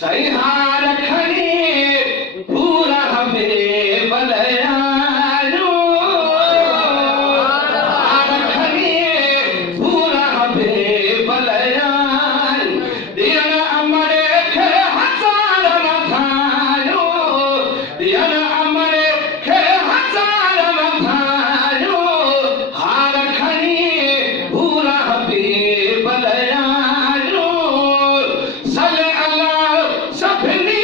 सही हार खड़ी पूरा हमें बलयानो हार खड़ी पूरा हमें बलयान दिया अमरे के हजार मथानो दिया अमरे के हजार मथानो हार खड़ी पूरा हमें बलयानो सले सफली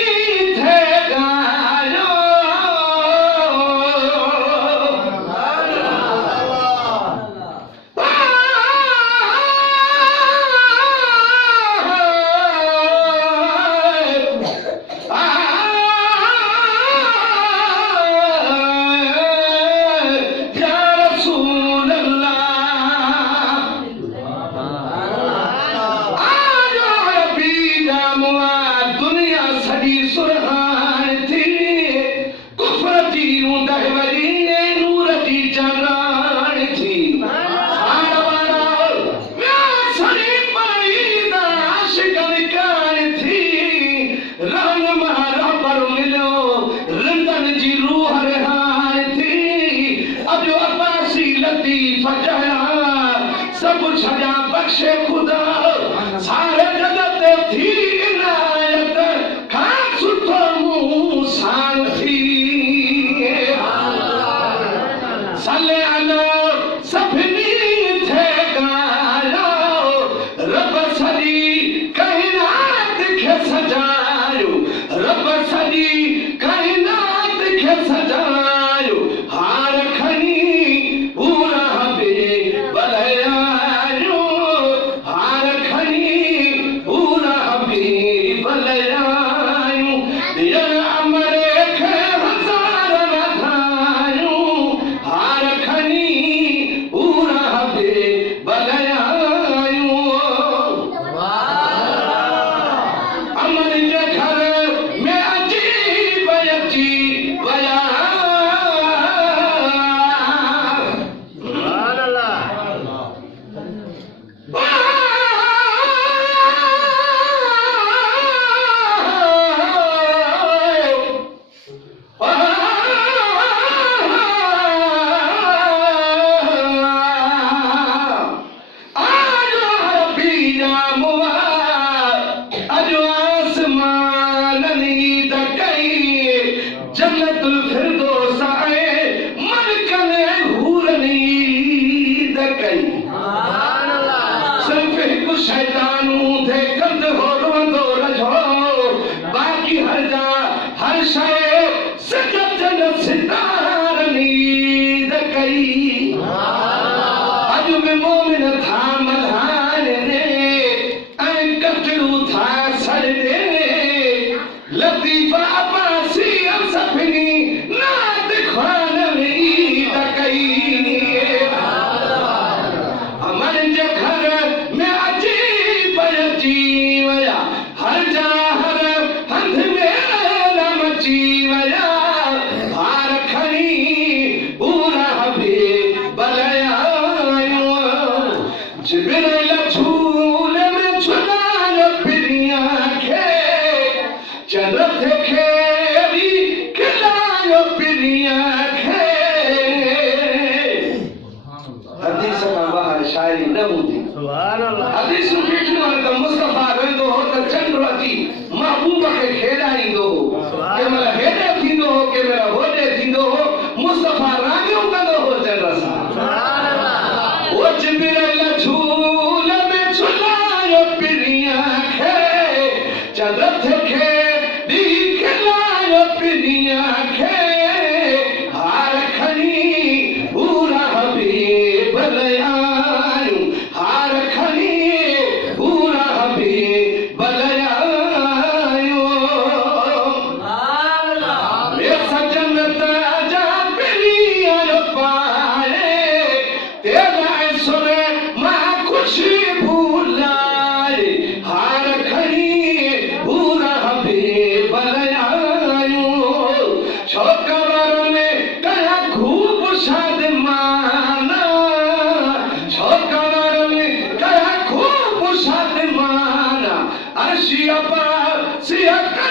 थे गायो या रसूल अल्लाह आजो बीजा मुआ दुनिया सॼी सुरहान थी कुफर जी ऊंदहि वरी नूर जी चांदरान थी हाण वारा विया सॼी पढ़ी आशिक़नि कान थी रहनुमा रहबर मिलियो रिंदनि जी रूह रिहान थी अॼु अब्बासी लतीफ़ जया सभु छॾिया बख़्शे ख़ुदा सारे जगत थी इनायत खां सुठो मूं सां थी सले अलो सभिनी थे गायो रब सॼी काइनात खे सजायो रब सॼी काइनात खे सजायो हार खणी पूरा हमें बलयायो हार खणी पूरा हमें बलयायो दिया अमरे खे हजार मथायो हार खणी पूरा हमें बलयायो अमर जे घर में अजीब अजीब बया जन्नतुल फिरदौस आहे मलकने हूरनी दकई सिर्फ हिकु शैतान थे कंद हो रोंदो रजो बाक़ी हर शइ सजन सितारनी दकई अॼु बि मोमिन था मल्हाइनि ऐं कचड़ू था सड़े लतीफ़ अब्बासी सभिनी नात ख़्वाननी दकई अमर जे घर में अजीब अची विया हर जा हर हंध में मची विया हार खणी पूरा हमें बलयायो जिब्रील झूले में झुलायो पिरिया खे चंद्र खे खिलायो पिरिया खे हदीस खां ॿाहिरि शाइरी न हूंदी हदीस ॾिठियूं त मुस्तफ़ा वेंदो हो त चंड अची महबूब खे खेॾाईंदो हो कंहिं महिल हेॾे थींदो हो कंहिं महिल होॾे थींदो हो मुस्तफ़ा राॻियूं कंदो हो चंड सां वो जिब्रील झूले में झुलायो पिरिया खे चंद्र खे खिलायो पिरिया खे हार खणी पूरा हमें बलयायो हार खणी पूरा हमें बलयायो वे सजन ताजा पिरिया पाए तेरा सुन मां खुशी भूलाए हार खणी सिहत